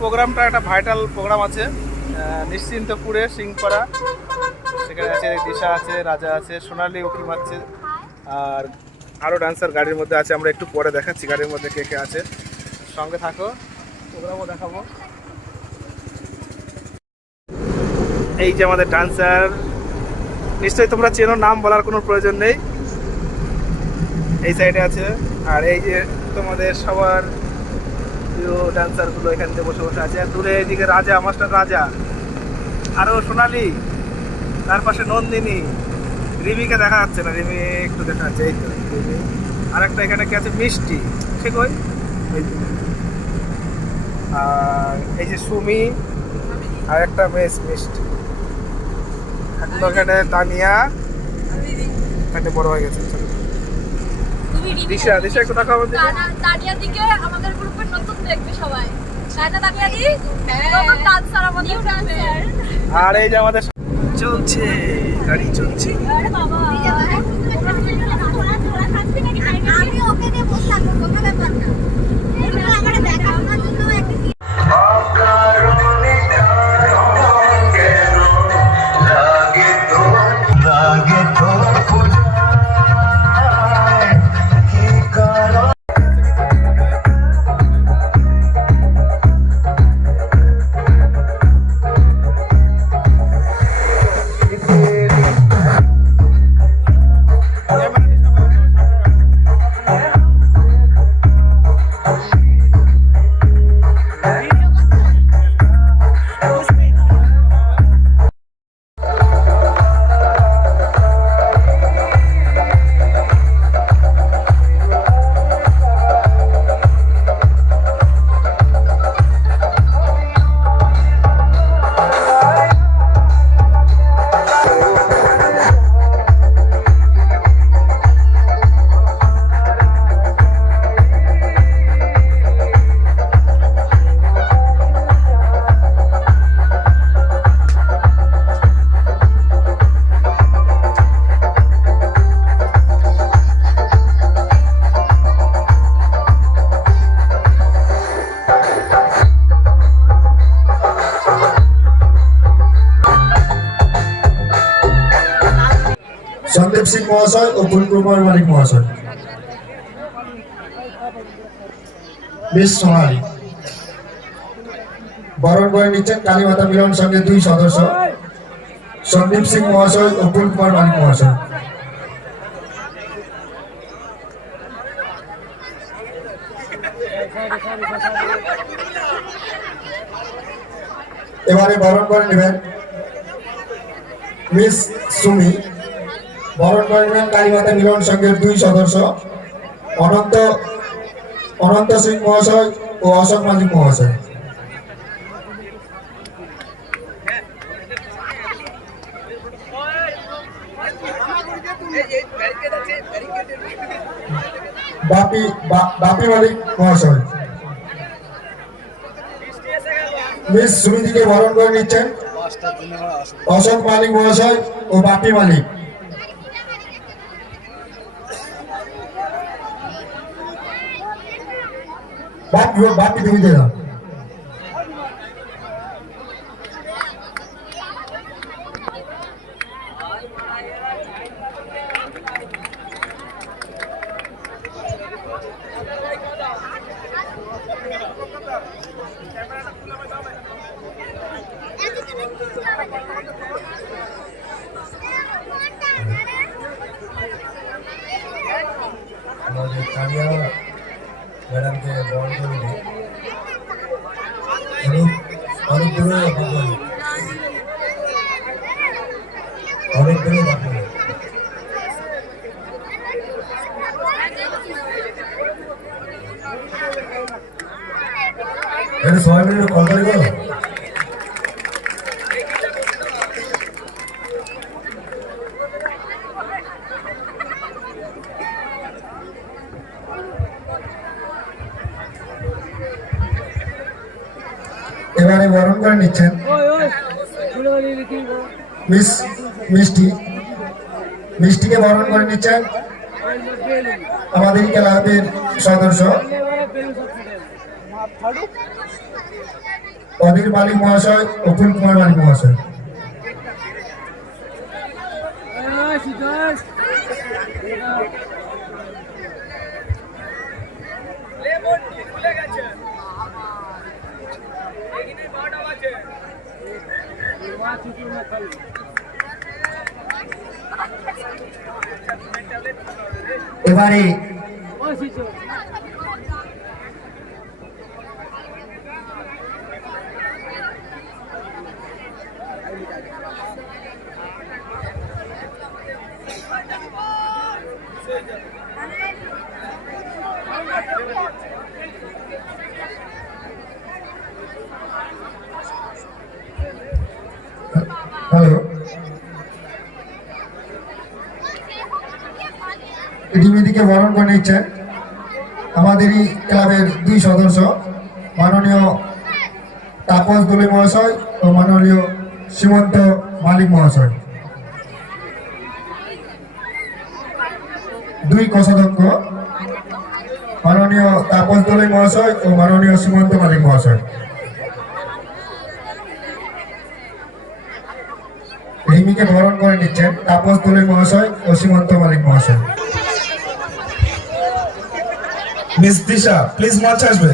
প্রোগ্রামটা একটা vital programme আছে নিশ্চিন্তপুরে সিংপাড়া। সেখানে আছে দিশা আছে, রাজা আছে, সোনালি উকিম আছে, আর আরও ডান্সার গাড়ির মধ্যে আছে। আমরা একটু পরে দেখাচ্ছি গাড়ির মধ্যে কে কে আছে। সঙ্গে থাকো, প্রোগ্রামও দেখাবো। এই যে আমাদের ডান্সার, নিশ্চয়ই তোমরা চেনো, নাম বলার কোনো প্রয়োজন নেই। এই সাইডে আছে। আর এই যে তোমাদের সবার প্রিয় ডান্সারগুলো এখান থেকে বসে বসে আছে। দূরে এইদিকে রাজা, মাস্টার রাজা, আরও সোনালি, তার পাশে নন্দিনী, রিমিকে দেখা যাচ্ছে না, রিমি একটু দেখা যাচ্ছে। এই তো রিমি। আর একটা এখানে কে আছে, মিষ্টি, সে কই? আর এই যে সুমি, আর একটা মেস মিষ্টি। এখানে তানিয়া, এখানে বড় হয়ে গেছে। দিশা, দিশা একটু দেখা হবে। তানিয়া দিকে আমাদের গ্রুপের নতুন দেখবে সবাই। তানিয়া দি নতুন ডান্সার, আমাদের ডান্সার। আর এই যে আমাদের চলছে গাড়ি চলছে। আরে বাবা, আমি ওকে নিয়ে বসে থাকবো, কোনো ব্যাপার না। আমারে দেখানোর জন্য একটা সন্দীপ সিং মহাশয় ও ফুলকুমার মালিক মহাশয়। মিস সোনালী বরণ করে নিচ্ছেন কালীমাতা মিলন সংঘের 2 সদস্য সন্দীপ সিং মহাশয় ও ফুলকুমার মালিক মহাশয়। এবারে বরণ করে নেবেন মিস সুমি। বরণ করে নেবেন কালীমাতা মিলন সংঘের 2 সদস্য অনন্ত সিং মহাশয় ও অশোক মালিক মহাশয়। বাপি মালিক মহাশয়। মিস সুমিদিকে বরণ করে নিচ্ছেন অশোক মালিক মহাশয় ও বাপি মালিক। বাপি তুমি দিয়ে দাও। मैडम के बॉन्ड को भी अनेक दिनों मैंने 100 मिनट कॉल करेगा। এবারে বরণ করে নিচ্ছেন মিস মিষ্টিকে বরণ করে নিচ্ছেন আমাদের ক্লাবের সদস্য অধীর মালিক মহাশয় ও ফুলকুমার মালিক মহাশয়। এবারে হ্যালো, টিভিদিকে বরণ করে নিচ্ছেন আমাদেরই ক্লাবের 2 সদস্য মাননীয় তাপস দোলে মহাশয় ও মাননীয় সীমন্ত মালিক মহাশয়। 2 কোষাধ্যক্ষ মাননীয় তাপস দোলে মহাশয় ও মাননীয় সীমন্ত মালিক মহাশয়। রিমিকে বরণ করে নিচ্ছেন তাপস দোলে মহাশয় ও সীমন্ত মালিক মহাশয়। মিস দিশা প্লিজ মঞ্চ আসবে।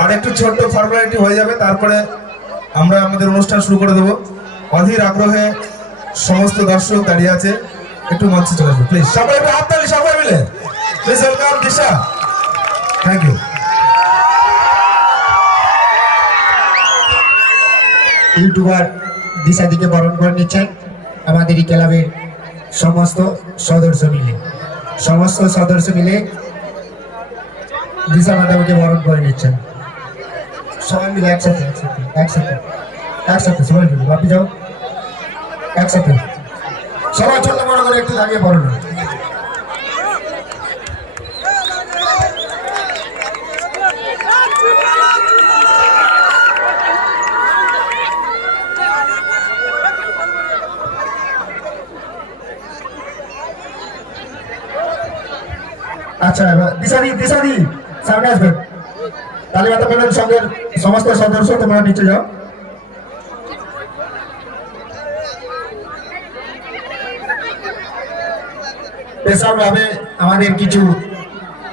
আর একটু ছোট্ট ফর্মালিটি হয়ে যাবে, তারপরে আমরা আমাদের অনুষ্ঠান শুরু করে দেবো। অধীর আগ্রহে সমস্ত দর্শক দাঁড়িয়ে আছে, একটু মঞ্চে চলে আসবে প্লিজ। সবাই একটু হাততালি সবাই মিলে please. Welcome Disha, thank you. Youtuber দিশাদিকে বরণ করে নিচ্ছেন আমাদের এই ক্লাবের সমস্ত সদস্য মিলে দিশা ম্যাডামকে বরণ করে নিচ্ছেন। সবাই মিলে একসাথে সবাই মিলে বাপি যাও একসাথে সবাই ছোট বড় করে একটু দাঁড়িয়ে পড়ো না। আচ্ছা, এবার দিশাদি সামনে আসবেন। তালিবাতা প্যানেল সঙ্গের সমস্ত সদস্য তোমরা নিচে যাও। স্পেশালভাবে আমাদের কিছু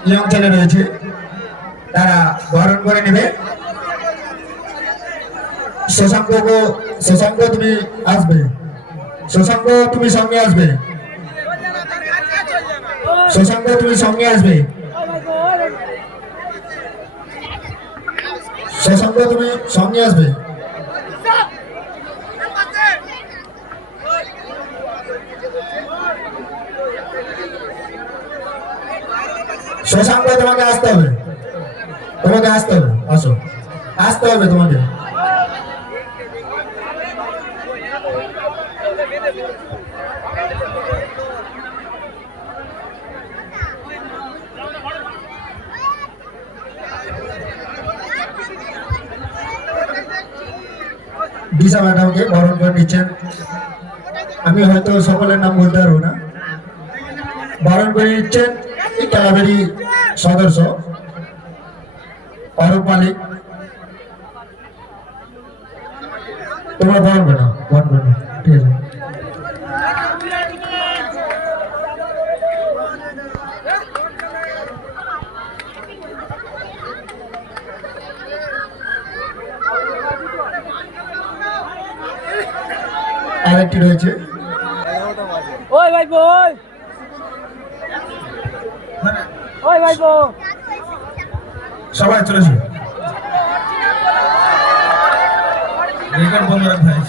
ইয়ং ছেলে রয়েছে, তারা বরণ করে নেবে। শশাঙ্ক তুমি আসবে, শশাঙ্ক তুমি সঙ্গে আসবে, শশাঙ্ক তুমি সঙ্গে আসবে, শশাঙ্ক তুমি সঙ্গে আসবে। শশাঙ্ক তোমাকে আসতে হবে, আসো, আসতে হবে তোমাকে। দিশা ম্যাডামকে বরণ করে নিচ্ছেন। আমি হয়তো সকলের নাম বলতে পারবো না। বরণ করে নিচ্ছেন এই ক্লাবেরই সদস্য অরূপ মালিক। তোমরা বরণ করো, ঠিক আছে। আরেকটি রয়েছে, ওই ভাই বল, ওই ভাই বল, সবাই চলে আসবে। রেকর্ড বন্ধ রাখ ভাই।